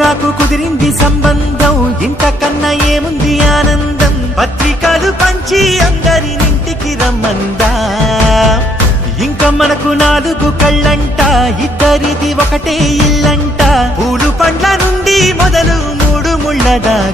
నాకు కుదిరింది సంబంధం, ఇంతకన్నా ఏముంది ఆనందం. పత్రికలు పంచి అందరినింటికి రమ్మందా, ఇంకా మనకు 4 కళ్ళంట, ఇద్దరిది ఒకటే ఇల్లంట. పూలు పండ్ల నుండి మొదలు 3 ముళ్ళ దాకా